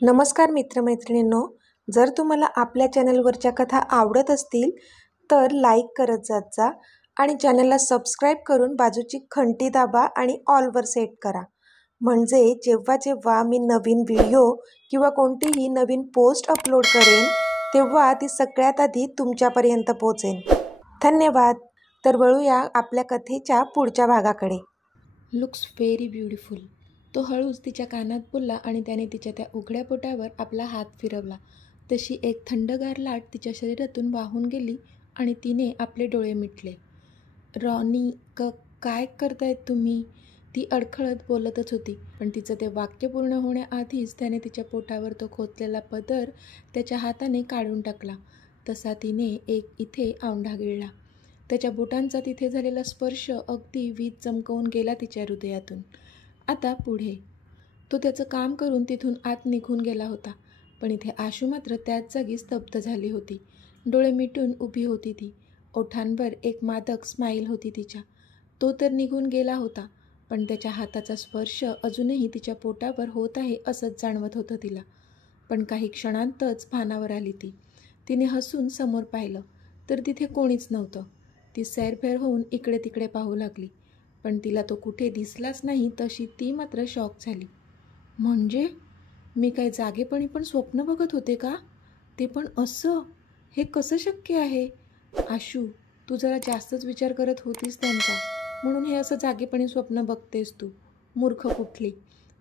नमस्कार मित्रमैत्रिणींनो, जर तुम्हाला आपल्या चॅनलवरच्या कथा आवडत असतील तर लाईक करत जात जा आणि चॅनलला सबस्क्राईब करून बाजूची घंटी दाबा आणि ऑलवर सेट करा. म्हणजे जेव्हा जेव्हा मी नवीन व्हिडिओ किंवा कोणतीही नवीन पोस्ट अपलोड करेन तेव्हा ती सगळ्यात आधी तुमच्यापर्यंत पोहोचेल. धन्यवाद. तर वळूया आपल्या कथेच्या पुढच्या भागाकडे. Looks very beautiful. तो हळूच तिच्या कानात बोलला आणि त्याने तिच्या त्या उघड्या पोटावर आपला हात फिरवला. तशी एक थंडगार लाट तिच्या शरीरातून वाहून गेली आणि तिने आपले डोळे मिटले. रॉनी, काय करतायत तुम्ही? ती अडखळत बोलतच होती, पण तिचं ते वाक्य पूर्ण होण्याआधीच त्याने तिच्या पोटावर तो खोचलेला पदर त्याच्या हाताने काढून टाकला. तसा तिने एक इथे औंढा गिळला. त्याच्या बोटांचा तिथे झालेला स्पर्श अगदी वीज चमकवून गेला तिच्या हृदयातून. आता पुढे. तो त्याचं काम करून तिथून आत निघून गेला होता, पण इथे आशू मात्र त्याच जागी स्तब्ध झाली होती. डोळे मिटून उभी होती ती. ओठांवर एक मादक स्माईल होती तिच्या. तो तर निघून गेला होता, पण त्याच्या हाताचा स्पर्श अजूनही तिच्या पोटावर होत आहे असंच जाणवत होतं तिला. पण काही क्षणांतच भानावर आली ती. तिने हसून समोर पाहिलं तर तिथे कोणीच नव्हतं. ती सैरभैर होऊन इकडे तिकडे पाहू लागली, पण तिला तो कुठे दिसलाच नाही. तशी ती मात्र शॉक झाली. म्हणजे मी काय जागेपणी पण स्वप्न बघत होते का? ते पण असं? हे कसं शक्य आहे? आशू, तू जरा जास्तच विचार करत होतीस त्यांचा, म्हणून हे असं जागेपणी स्वप्न बघतेस तू. मूर्ख कुठली,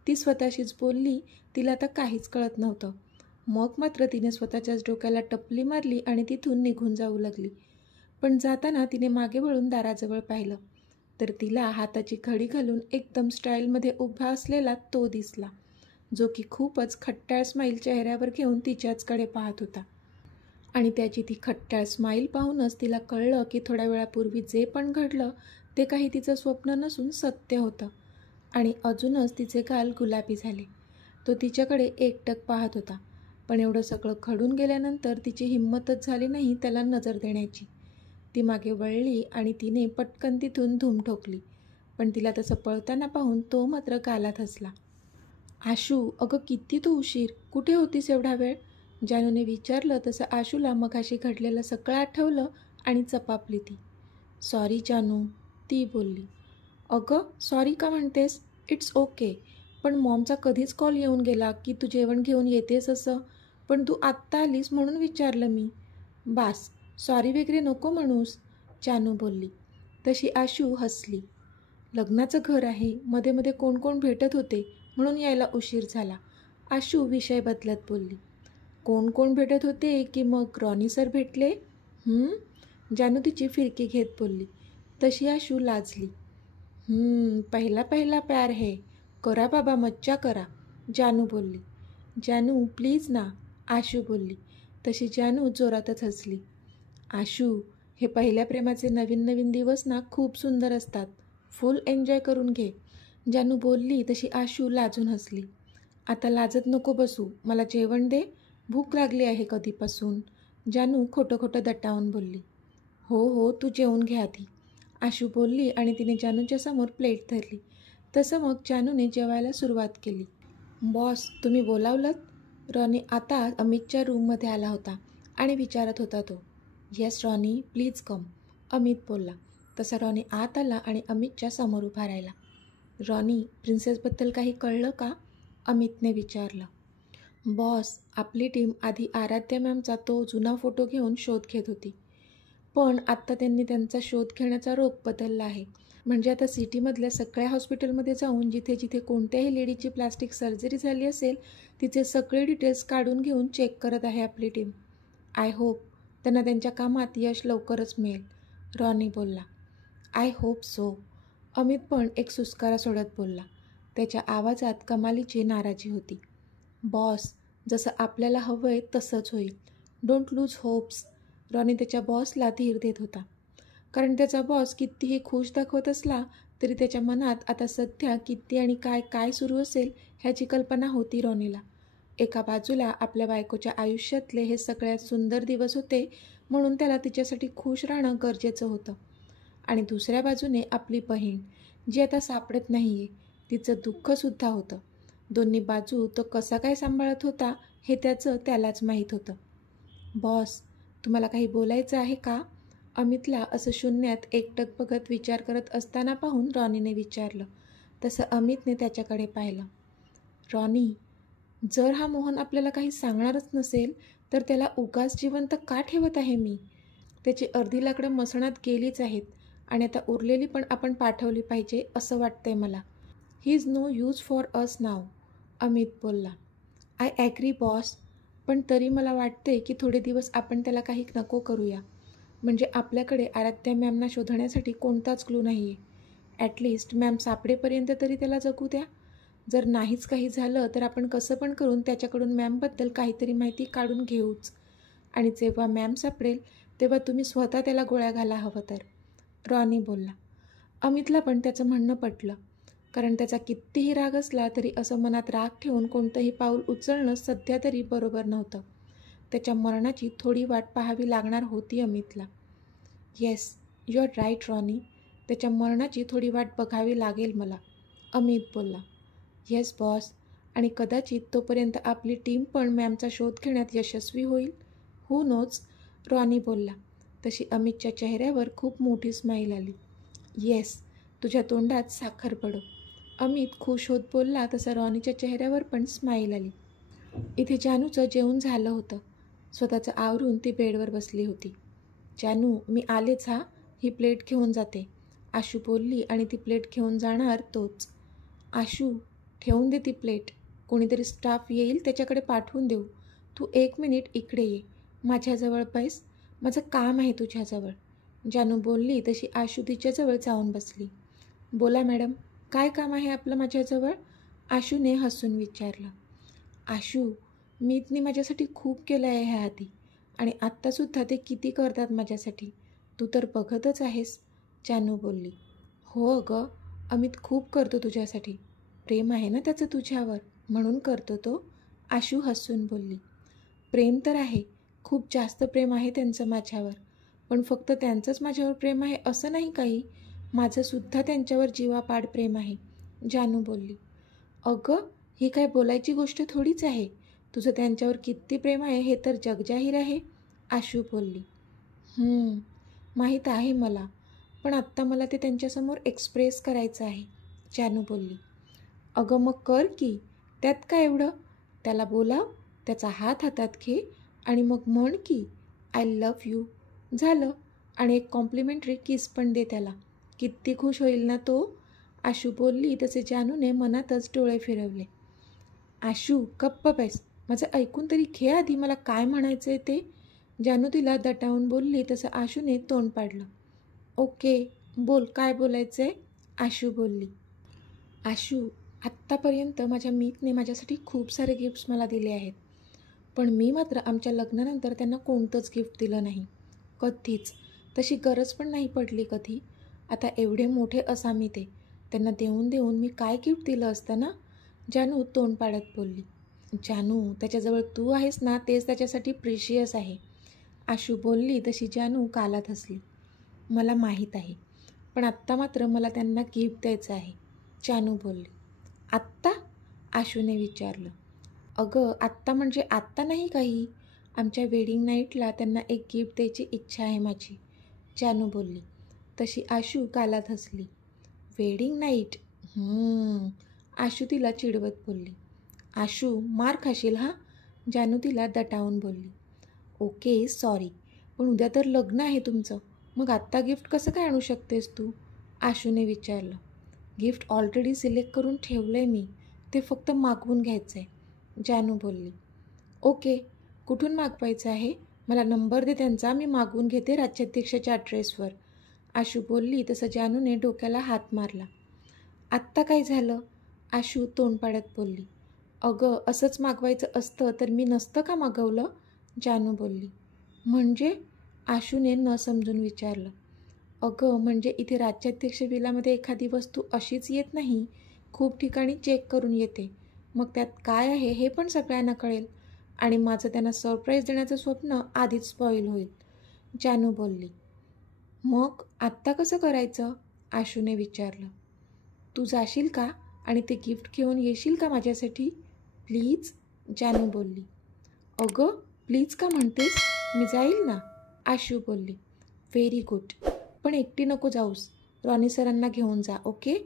ती स्वतःशीच बोलली. तिला आता काहीच कळत नव्हतं. मग मात्र तिने स्वतःच्याच डोक्याला टपली मारली आणि तिथून निघून जाऊ लागली. पण जाताना तिने मागे वळून दाराजवळ पाहिलं तर तिला हाताची घडी घालून एकदम स्टाईलमध्ये उभा असलेला तो दिसला, जो की खूपच खट्टाळ स्माईल चेहऱ्यावर घेऊन तिच्याचकडे पाहत होता. आणि त्याची ती खट्टाळ स्माईल पाहूनच तिला कळलं की थोड्या वेळापूर्वी जे पण घडलं ते काही तिचं स्वप्न नसून सत्य होतं. आणि अजूनच तिचे गाल गुलाबी झाले. तो तिच्याकडे एकटक पाहत होता, पण एवढं सगळं घडून गेल्यानंतर तिची हिंमतच झाली नाही त्याला नजर देण्याची. ती मागे वळली आणि तिने पटकन तिथून धूम ठोकली, पण तिला तसं पळताना पाहून तो मात्र गालात हसला. आशू, अगं किती तू उशीर, कुठे होतीस एवढा वेळ? जानूने विचारलं. तसं आशूला मघाशी घडलेलं सगळं आठवलं आणि चपापली ती. सॉरी जानू, ती बोलली. अगं सॉरी का म्हणतेस? It's okay. पण मॉमचा कधीच कॉल येऊन गेला की तू जेवण घेऊन येतेस असं, पण तू आत्ता आलीस म्हणून विचारलं मी. बास, सॉरी वगैरे नको म्हणूस, जानू बोलली. तशी आशू हसली. लग्नाचं घर आहे, मध्ये मध्ये कोण कोण भेटत होते म्हणून यायला उशीर झाला, आशू विषय बदलत बोलली. कोण कोण भेटत होते की मग रॉनी सर भेटले? जानू तिची फिरकी घेत बोलली. तशी आशू लाजली. पहिला पहिला प्यार है, करा बाबा मज्जा करा, जानू बोलली. जानू प्लीज ना, आशू बोलली. तशी जानू जोरातच हसली. आशू, हे पहिल्या प्रेमाचे नवीन नवीन दिवस ना खूप सुंदर असतात, फुल एन्जॉय करून घे, जानू बोलली. तशी आशू लाजून हसली. आता लाजत नको बसू, मला जेवण दे, भूक लागली आहे कधीपासून, जानू खोटं खोटं दटावून बोलली. हो हो, तू जेवून घे आधी, आशू बोलली आणि तिने जानूच्या समोर प्लेट धरली. तसं मग जानूने जेवायला सुरुवात केली. बॉस, तुम्ही बोलावलंत? रॉनी आता अमितच्या रूममध्ये आला होता आणि विचारत होता तो. Yes Ronnie, please come, Amit बोलला. तसा रॉनी आत आला आणि अमितच्या समोर उभा राहिला. रॉनी, प्रिन्सेसबद्दल काही कळलं का? अमितने विचारलं. बॉस, आपली टीम आधी आराध्या मॅमचा तो जुना फोटो घेऊन शोध घेत होती, पण आत्ता त्यांनी त्यांचा शोध घेण्याचा रोख बदलला आहे. म्हणजे आता सिटीमधल्या सगळ्या हॉस्पिटलमध्ये जाऊन जिथे जिथे कोणत्याही लेडीची प्लास्टिक सर्जरी झाली असेल तिचे सगळे डिटेल्स काढून घेऊन चेक करत आहे आपली टीम. आय होप त्यांना त्यांच्या कामात यश लवकरच मिळेल, रॉनी बोलला. आय होप सो, अमित पण एक सुस्कारा सोडत बोलला. त्याच्या आवाजात कमालीची नाराजी होती. बॉस, जसं आपल्याला हवं आहे तसंच होईल, डोंट लूज होप्स, रॉनी त्याच्या बॉसला धीर देत होता. कारण त्याचा बॉस कितीही खुश दाखवत असला तरी त्याच्या मनात आता सध्या किती आणि काय काय सुरू असेल ह्याची कल्पना होती रॉनीला. एका बाजूला आपल्या बायकोच्या आयुष्यातले हे सगळ्यात सुंदर दिवस होते म्हणून त्याला तिच्यासाठी खुश राहणं गरजेचं होतं, आणि दुसऱ्या बाजूने आपली बहीण जी आता सापडत नाही आहे तिचं दुःखसुद्धा होतं. दोन्ही बाजू तो कसा काय सांभाळत होता हे त्यालाच माहीत होतं. बॉस, तुम्हाला काही बोलायचं आहे का? अमितला असं शून्यात एकटक बघत विचार करत असताना पाहून रॉनीने विचारलं. तसं अमितने त्याच्याकडे पाहिलं. रॉनी, जर हा मोहन आपल्याला काही सांगणारच नसेल तर त्याला उगाच जिवंत का ठेवत आहे मी? त्याची अर्धी लाकडं मसणात गेलीच आहेत आणि आता उरलेली पण आपण पाठवली पाहिजे असं वाटतंय मला. He is no use for us नाव, अमित बोलला. आय ॲग्री बॉस, पण तरी मला वाटते की थोडे दिवस आपण त्याला काही नको करूया. म्हणजे आपल्याकडे आराध्या मॅमना शोधण्यासाठी कोणताच क्लू नाही आहे. ॲटलिस्ट मॅम सापडेपर्यंत तरी त्याला जगू द्या. जर नाहीच काही झालं तर आपण कसं पण करून त्याच्याकडून मॅमबद्दल काहीतरी माहिती काढून घेऊच. आणि जेव्हा मॅम सापडेल तेव्हा तुम्ही स्वतः त्याला गोळ्या घाला हवं तर, रॉनी बोलला. अमितला पण त्याचं म्हणणं पटलं, कारण त्याचा कितीही राग असला तरी असं मनात राग ठेवून कोणतंही पाऊल उचलणं सध्या तरी बरोबर नव्हतं. त्याच्या मरणाची थोडी वाट पाहावी लागणार होती अमितला. Yes, you are right Ronnie, त्याच्या मरणाची थोडी वाट बघावी लागेल मला, अमित बोलला. येस बॉस, आणि कदाचित तोपर्यंत आपली टीम पण मॅमचा शोध घेण्यात यशस्वी होईल. हू नोज, रॉनी बोलला. तशी अमितच्या चेहऱ्यावर खूप मोठी स्माईल आली. येस, तुझ्या तोंडात साखर पडो, अमित खुश होत बोलला. तसा रॉनीच्या चेहऱ्यावर पण स्माईल आली. इथे जानूचं जेवण झालं होतं. स्वतःचं आवरून ती बेडवर बसली होती. जानू, मी आलेच हा, ही प्लेट घेऊन जाते, आशू बोलली आणि ती प्लेट घेऊन जाणार तोच. आशू, ठेवून दे ती प्लेट, कोणीतरी स्टाफ येईल त्याच्याकडे पाठवून देऊ. तू 1 मिनिट इकडे ये, माझ्याजवळ बैस, माझं काम आहे तुझ्याजवळ, जानू बोलली. तशी आशू तिच्याजवळ जाऊन बसली. बोला मॅडम, काय काम आहे आपलं माझ्याजवळ? आशूने हसून विचारलं. आशू, मीतनी माझ्यासाठी खूप केलं आहे ह्या आधी, आणि आत्तासुद्धा ते किती करतात माझ्यासाठी, तू तर बघतच आहेस, जानू बोलली. हो अगं, अमित खूप करतो तुझ्यासाठी, प्रेम आहे ना त्याचं तुझ्यावर, म्हणून करतो तो, आशू हसून बोलली. प्रेम तर आहे, खूप जास्त प्रेम आहे त्यांचं माझ्यावर, पण फक्त त्यांचंच माझ्यावर प्रेम आहे असं नाही काही, माझंसुद्धा त्यांच्यावर जीवापाड प्रेम आहे, जानू बोलली. अगं, ही काय बोलायची गोष्ट थोडीच आहे, तुझं त्यांच्यावर किती प्रेम आहे हे तर जगजाहीर आहे, आशू बोलली. माहीत आहे मला, पण आत्ता मला ते त्यांच्यासमोर एक्सप्रेस करायचं आहे, जानू बोलली. अगं मग कर की, त्यात काय एवढं, त्याला बोलाव, त्याचा हात हातात घे आणि मग म्हण की आय लव्ह यू, झालं, आणि एक कॉम्प्लिमेंटरी किस पण दे त्याला, किती खुश होईल ना तो, आशू बोलली. तसे जानूने मनातच डोळे फिरवले. आशू गप्प बैस, माझं ऐकून तरी घे आधी मला काय म्हणायचं आहे ते, जानू तिला दटावून बोलली. तसं आशूने तोंड पाडलं. ओके बोल, काय बोलायचं आहे, आशू बोलली. आशू, आत्तापर्यंत माझ्या मीतने माझ्यासाठी खूप सारे गिफ्ट्स मला दिले आहेत, पण मी मात्र आमच्या लग्नानंतर त्यांना कोणतंच गिफ्ट दिलं नाही, कधीच, तशी गरज पण नाही पडली कधी. आता एवढे मोठे असामी ते, त्यांना देऊन देऊन मी काय गिफ्ट दिलं असतं ना, जानू तोंड पाडत बोलली. जानू, त्याच्याजवळ तू आहेस ना तेच त्याच्यासाठी प्रिशियस आहे, आशू बोलली. तशी जानू कालात हसली. मला माहीत आहे, पण आत्ता मात्र मला त्यांना गिफ्ट द्यायचं आहे, जानू बोलली. आत्ता, आशूने विचारलं. अगं आत्ता म्हणजे आत्ता नाही काही, आमच्या वेडिंग नाईटला त्यांना एक गिफ्ट द्यायची इच्छा आहे माझी, जानू बोलली. तशी आशू कालात हसली. वेडिंग नाईट, आशू तिला चिडवत बोलली. आशू, मार खाशील हा, जानू तिला दटावून बोलली. ओके सॉरी, पण उद्या तर लग्न आहे तुमचं, मग आत्ता गिफ्ट कसं काय आणू शकतेस तू, आशूने विचारलं. गिफ्ट ऑलरेडी सिलेक्ट करून ठेवलं आहे मी, ते फक्त मागवून घ्यायचं आहे, जानू बोलली. ओके, कुठून मागवायचं आहे, मला नंबर दे त्यांचा, मी मागवून घेते राज्याध्यक्षाच्या ॲड्रेसवर, आशू बोलली. तसं जानूने डोक्याला हात मारला. आत्ता काय झालं, आशू तोंड पाडत बोलली. अगं असंच मागवायचं असतं तर मी नसतं का मागवलं, जानू बोलली. म्हणजे, आशूने न समजून विचारलं. अगं म्हणजे इथे राज्याध्यक्ष विलामध्ये एखादी वस्तू अशीच येत नाही, खूप ठिकाणी चेक करून येते, मग त्यात काय आहे हे पण सगळ्यांना कळेल, आणि माझं त्यांना सरप्राईज देण्याचं स्वप्न आधीच स्पॉईल होईल, जानू बोलली. मग आत्ता कसं करायचं, आशूने विचारलं. तू जाशील का आणि ते गिफ्ट घेऊन येशील का माझ्यासाठी प्लीज, जानू बोलली. अगं प्लीज का म्हणतेस, मी जाईल ना, आशू बोलली. व्हेरी गुड, पण एकटी नको जाऊस, रॉनी सरांना घेऊन जा, ओके?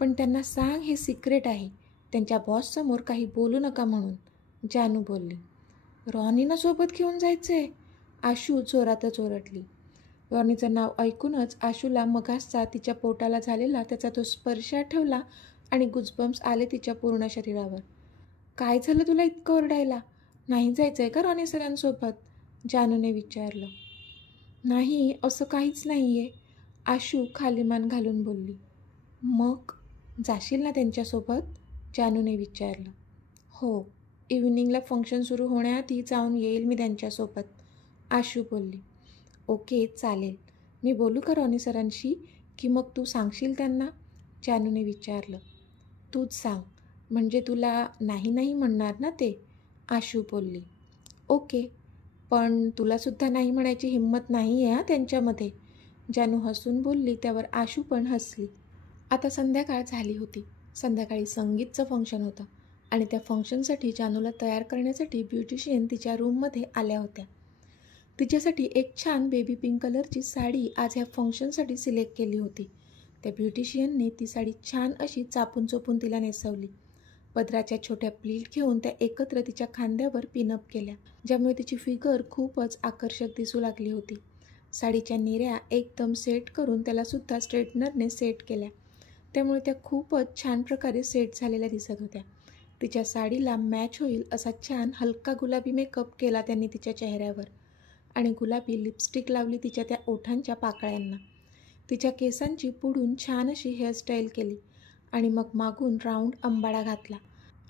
पण त्यांना सांग हे सिक्रेट आहे, त्यांच्या बॉससमोर काही बोलू नका म्हणून, जानू बोलली. रॉनीनं सोबत घेऊन जायचे, आशू जोरातच ओरडली. रॉनीचं नाव ऐकूनच आशूला मगासचा तिच्या पोटाला झालेला त्याचा तो स्पर्श आठवला आणि गुजबम्स आले तिच्या पूर्ण शरीरावर. काय झालं तुला इतकं ओरडायला? नाही जायचं आहे का रॉनी सरांसोबत, जानूने विचारलं. नाही, असं काहीच नाही आहे, आशू खाली मान घालून बोलली. मग जाशील ना त्यांच्यासोबत, जानूने विचारलं. हो, इव्हिनिंगला फंक्शन सुरू होण्याआधी जाऊन येईल मी त्यांच्यासोबत, आशू बोलली. ओके चालेल, मी बोलू का रॉनी सरांशी की मग तू सांगशील त्यांना, जानूने विचारलं. तूच सांग, म्हणजे तुला नाही नाही म्हणणार ना ते, आशू बोलली. ओके, पण तुलासुद्धा नाही म्हणायची हिंमत नाही आहे त्यांच्यामध्ये, जानू हसून बोलली. त्यावर आशू पण हसली. आता संध्याकाळ झाली होती. संध्याकाळी संगीतचं फंक्शन होतं आणि त्या फंक्शनसाठी जानूला तयार करण्यासाठी ब्युटिशियन तिच्या रूममध्ये आल्या होत्या. तिच्यासाठी एक छान बेबी पिंक कलरची साडी आज ह्या फंक्शनसाठी सिलेक्ट केली होती. त्या ब्युटिशियनने ती साडी छान अशी चापून चोपून तिला नेसवली. पदराच्या छोट्या प्लीट घेऊन त्या एकत्र तिच्या खांद्यावर पिनअप केल्या, ज्यामुळे तिची फिगर खूपच आकर्षक दिसू लागली होती. साडीच्या निऱ्या एकदम सेट करून त्यालासुद्धा स्ट्रेटनरने सेट केल्या, त्यामुळे त्या खूपच छान प्रकारे सेट झालेल्या दिसत होत्या. तिच्या साडीला मॅच होईल असा छान हलका गुलाबी मेकअप केला त्यांनी तिच्या चेहऱ्यावर आणि गुलाबी लिपस्टिक लावली तिच्या त्या ओठांच्या पाकळ्यांना. तिच्या केसांची पुढून छान अशी हेअरस्टाईल केली आणि मग मागून राऊंड अंबाडा घातला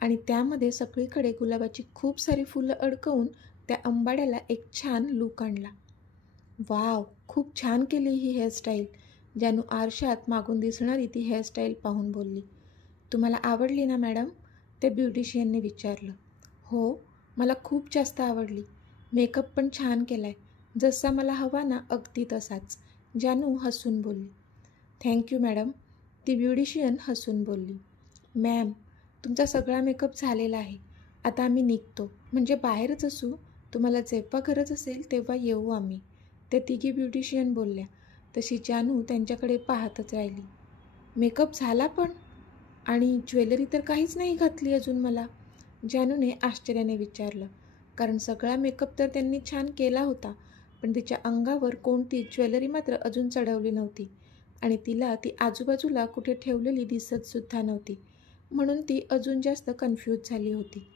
आणि त्यामध्ये सगळीकडे गुलाबाची खूप सारी फुलं अडकवून त्या अंबाड्याला एक छान लूक आणला. वाव, खूप छान केली ही हेअरस्टाईल, जानू आरशात मागून दिसणारी ती हेअरस्टाईल पाहून बोलली. तुम्हाला आवडली ना मॅडम, त्या ब्युटिशियनने विचारलं. हो, मला खूप जास्त आवडली, मेकअप पण छान केला आहे, जसा मला हवा ना अगदी तसाच, जानू हसून बोलली. थँक्यू मॅडम, ती ब्युटिशियन हसून बोलली. मॅम, तुमचा सगळा मेकअप झालेला आहे, आता आम्ही निघतो, म्हणजे बाहेरच असू, तुम्हाला जेव्हा गरज असेल तेव्हा येऊ आम्ही, त्या तिघी ब्युटिशियन बोलल्या. तशी जानू त्यांच्याकडे पाहतच राहिली. मेकअप झाला पण, आणि ज्वेलरी तर काहीच नाही घातली अजून मला, जानूने आश्चर्याने विचारलं. कारण सगळा मेकअप तर त्यांनी छान केला होता, पण तिच्या अंगावर कोणती ज्वेलरी मात्र अजून चढवली नव्हती आणि तिला ती आजूबाजूला कुठे ठेवलेली दिसतसुद्धा नव्हती, म्हणून ती अजून जास्त कन्फ्यूज झाली होती.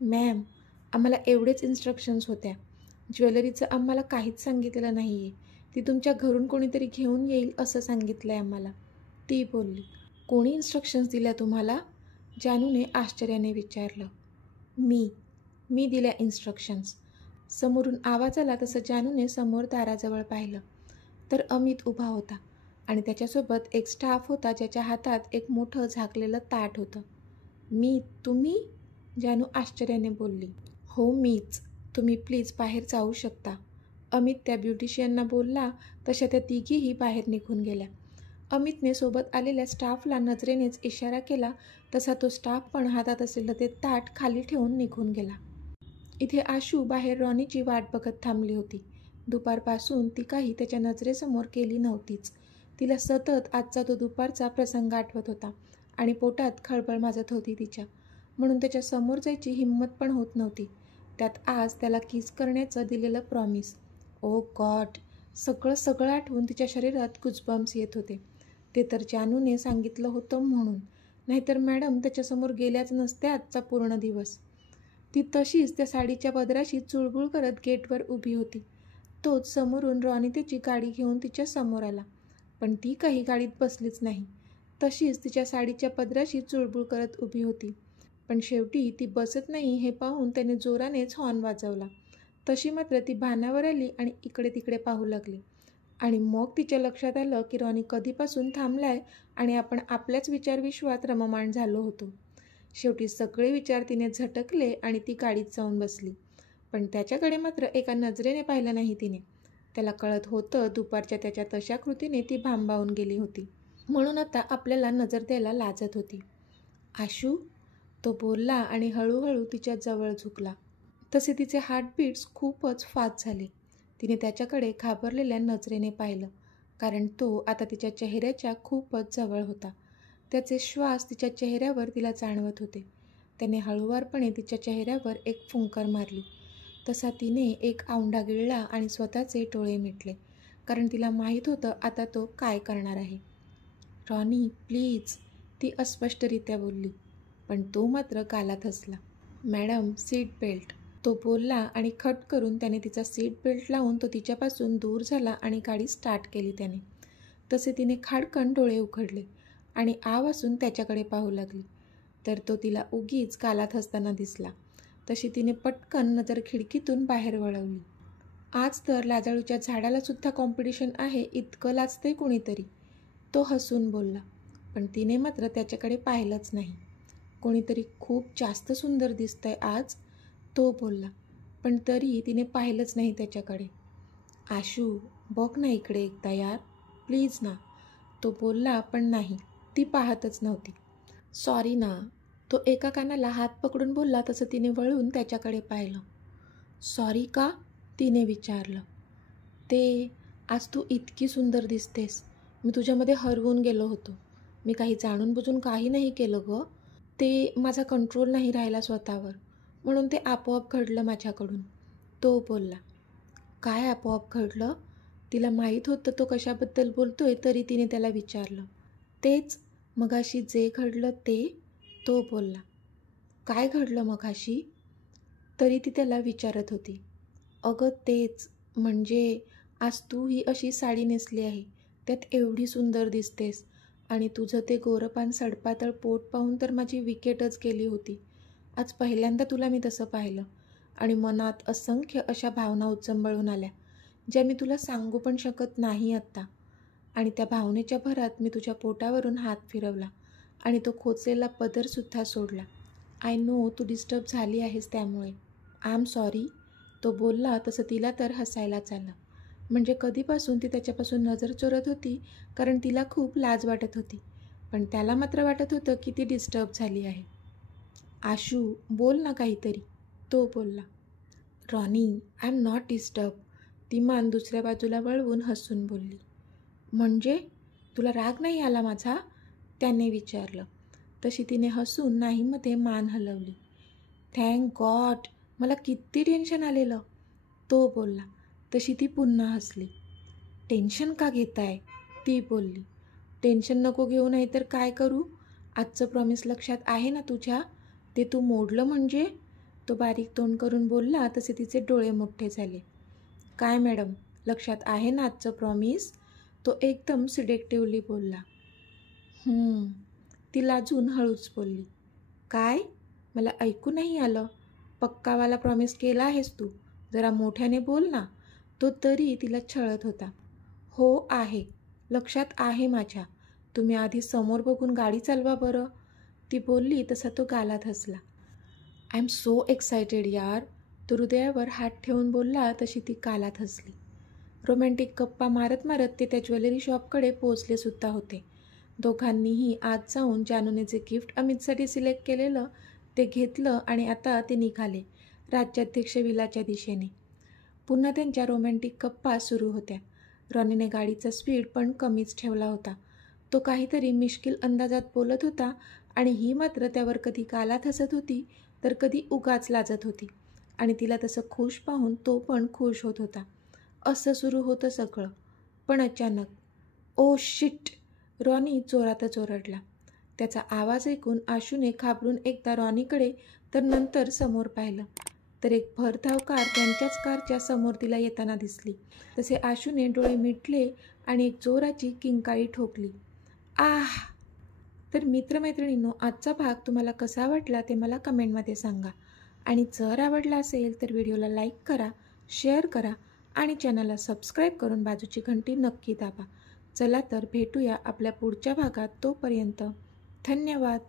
मॅम, आम्हाला एवढेच इन्स्ट्रक्शन्स होत्या, ज्वेलरीचं आम्हाला काहीच सांगितलेलं नाही आहे, ती तुमच्या घरून कोणीतरी घेऊन येईल असं सांगितलं आहे आम्हाला, ती बोलली. कोणी इन्स्ट्रक्शन्स दिल्या तुम्हाला, जानूने आश्चर्याने विचारलं. मी दिल्या इन्स्ट्रक्शन्स, समोरून आवाज आला तसं जानूने समोर दाराजवळ पाहिलं तर अमित उभा होता आणि त्याच्यासोबत एक स्टाफ होता ज्याच्या हातात एक मोठं झाकलेलं ताट होतं. तुम्ही, जानू आश्चर्याने बोलली. हो मीच, तुम्ही प्लीज बाहेर जाऊ शकता, अमित त्या ब्युटिशियनना बोलला. तशा त्या तिघीही बाहेर निघून गेल्या. अमितने सोबत आलेल्या स्टाफला नजरेनेच इशारा केला, तसा तो स्टाफ पण हातात असलेलं ते ताट खाली ठेवून निघून गेला. इथे आशू बाहेर रॉनीची वाट बघत थांबली होती. दुपारपासून ती काही त्याच्या नजरेसमोर गेली नव्हतीच. तिला सतत आजचा तो दुपारचा प्रसंग आठवत होता आणि पोटात खळबळ माजत होती तिच्या, म्हणून त्याच्या समोर जायची हिंमत पण होत नव्हती. त्यात आज त्याला किस करण्याचं दिलेलं प्रॉमिस. ओ गॉड, सगळं आठवून तिच्या शरीरात गुजबम्स येत होते. ते तर जानूने सांगितलं होतं म्हणून, नाहीतर मॅडम त्याच्यासमोर गेल्याच नसत्या आजचा पूर्ण दिवस. ती तशीच त्या साडीच्या पदराशी चुळबुळ करत गेटवर उभी होती. तोच समोरून रॉनी त्याची गाडी घेऊन तिच्या समोर आला, पण ती काही गाडीत बसलीच नाही. तशीच तिच्या साडीच्या पदराशी चुळबुळ करत उभी होती, पण शेवटी ती बसत नाही हे पाहून त्याने जोरानेच हॉर्न वाजवला. तशी मात्र ती भानावर आली आणि इकडे तिकडे पाहू लागली आणि मग तिच्या लक्षात आलं की रॉनी कधीपासून थांबलाय आणि आपण आपल्याच विचारविश्वात रममाण झालो होतो. शेवटी सगळे विचार तिने झटकले आणि ती गाडीत जाऊन बसली, पण त्याच्याकडे मात्र एका नजरेने पाहिलं नाही तिने. त्याला कळत होतं दुपारच्या त्याच्या तशा कृतीने ती भांबावून गेली होती, म्हणून आता आपल्याला नजर द्यायला लाजत होती. आशू, तो बोलला आणि हळूहळू तिच्या जवळ झुकला. तसे तिचे हार्टबीट्स खूपच फास्ट झाले. तिने त्याच्याकडे घाबरलेल्या नजरेने पाहिलं, कारण तो आता तिच्या चेहऱ्याच्या खूपच जवळ होता. त्याचे श्वास तिच्या चेहऱ्यावर तिला जाणवत होते. त्याने हळूवारपणे तिच्या चेहऱ्यावर एक फुंकर मारली. तसा तिने एक औंढा गिळला आणि स्वतःचे डोळे मिटले, कारण तिला माहीत होतं आता तो काय करणार आहे. रॉनी प्लीज, ती अस्पष्टरित्या बोलली, पण तो मात्र गालात हसला. मॅडम सीट बेल्ट, तो बोलला आणि खट करून त्याने तिचा सीट बेल्ट लावून तो तिच्यापासून दूर झाला आणि गाडी स्टार्ट केली त्याने. तसे तिने खाडकन डोळे उघडले आणि आवासून त्याच्याकडे पाहू लागली, तर तो तिला उगीच गालात हसताना दिसला. तशी तिने पटकन नजर खिडकीतून बाहेर वळवली. आज तर लाजाळूच्या झाडाला सुद्धा कॉम्पिटिशन आहे इतकं लाजते कोणीतरी, तो हसून बोलला. पण तिने मात्र त्याच्याकडे पाहिलंच नाही. कोणीतरी खूप जास्त सुंदर दिसतंय आज, तो बोलला, पण तरी तिने पाहिलंच नाही त्याच्याकडे. आशू बघ ना इकडे एकदा यार, प्लीज ना, तो बोलला, पण नाही, ती पाहतच नव्हती. सॉरी ना, तो एका कानाला हात पकडून बोलला. तसं तिने वळून त्याच्याकडे पाहिलं. सॉरी का, तिने विचारलं. ते आज तू इतकी सुंदर दिसतेस, मी तुझ्यामध्ये हरवून गेलो होतो. मी काही जाणून बुजून काही नाही केलं गं, ते माझा कंट्रोल नाही राहिला स्वतःवर, म्हणून ते आपोआप घडलं माझ्याकडून, तो बोलला. काय आपोआप घडलं? तिला माहीत होतं तो कशाबद्दल बोलतोय, तरी तिने त्याला विचारलं. तेच मगाशी जे घडलं ते, तो बोलला. काय घडलं मगाशी? तरी ती त्याला विचारत होती. अगं तेच, म्हणजे आज तू ही अशी साडी नेसली आहे, त्यात एवढी सुंदर दिसतेस, आणि तुझं ते गोरपान सडपातळ पोट पाहून तर माझी विकेटच गेली होती. आज पहिल्यांदा तुला मी तसं पाहिलं आणि मनात असंख्य अशा भावना उचंबळून आल्या, ज्या मी तुला सांगू पण शकत नाही आत्ता. आणि त्या भावनेच्या भरात मी तुझ्या पोटावरून हात फिरवला आणि तो खोचलेला पदरसुद्धा सोडला. आय नो तू डिस्टर्ब झाली आहेस त्यामुळे, आय एम सॉरी, तो बोलला. तसं तिला तर हसायलाच आलं. म्हणजे कधीपासून ती त्याच्यापासून नजर चोरत होती, कारण तिला खूप लाज वाटत होती, पण त्याला मात्र वाटत होतं की ती डिस्टर्ब झाली आहे. आशू बोल ना काहीतरी, तो बोलला. Ronnie I am not disturb, ती मान दुसऱ्या बाजूला वळवून हसून बोलली. म्हणजे तुला राग नाही आला माझा, त्याने विचारलं. तशी तिने हसून नाहीमध्ये मान हलवली. थँक गॉड, मला किती टेन्शन आलेलं, तो बोलला. तशी ती पुन्हा हसली. टेन्शन का घेताय, ती बोलली. टेन्शन नको घेऊ, नाही तर काय करू? आजचं प्रॉमिस लक्षात आहे ना तुझ्या, ते तू मोडलं म्हणजे, तो बारीक तोंड करून बोलला. तसे तिचे डोळे मोठे झाले. काय मॅडम, लक्षात आहे ना आजचं प्रॉमिस, तो एकदम सिडेक्टिव्हली बोलला. ती लाजून हळूच बोलली. काय, मला ऐकू नाही आलं, पक्कावाला प्रॉमिस केला आहेस तू, जरा मोठ्याने बोल ना, तो तरी तिला छळत होता. हो आहे, लक्षात आहे माझ्या, तुम्ही आधी समोर बघून गाडी चालवा बरं, ती बोलली. तसा तो गालात हसला. आय एम सो एक्सायटेड यार, तो हृदयावर हात ठेवून बोलला. तशी ती गालात हसली. रोमॅन्टिक गप्पा मारत मारत ते त्या ज्वेलरी शॉपकडे पोचले सुद्धा होते. दोघांनीही आज जाऊन जानूने जे गिफ्ट अमितसाठी सिलेक्ट केलेलं ते घेतलं आणि आता ते निघाले राज्याध्यक्ष विलाच्या दिशेने. पुन्हा त्यांच्या रोमॅन्टिक गप्पा सुरू होत्या. रॉनीने गाडीचा स्पीड पण कमीच ठेवला होता. तो काहीतरी मिश्किल अंदाजात बोलत होता आणि ही मात्र त्यावर कधी गालात हसत होती तर कधी उगाच लाजत होती, आणि तिला तसं खुश पाहून तो पण खुश होत होता. असं सुरू होतं सगळं, पण अचानक ओ शिट, रॉनी जोरातच ओरडला. त्याचा आवाज ऐकून आशूने घाबरून एकदा रॉनीकडे तर नंतर समोर पाहिलं, तर एक भरधाव कार त्यांच्याच कारच्या समोर तिला येताना दिसली. तसे आशूने डोळे मिटले आणि एक जोराची किंकाळी ठोकली. आह. तर मित्रमैत्रिणींनो, आजचा भाग तुम्हाला कसा वाटला ते मला कमेंटमध्ये सांगा, आणि जर आवडला असेल तर व्हिडिओला लाईक करा, शेअर करा आणि चॅनलला सबस्क्राईब करून बाजूची घंटी नक्की दाबा. चला तर भेटूया आपल्या पुढच्या भागात. तोपर्यंत धन्यवाद.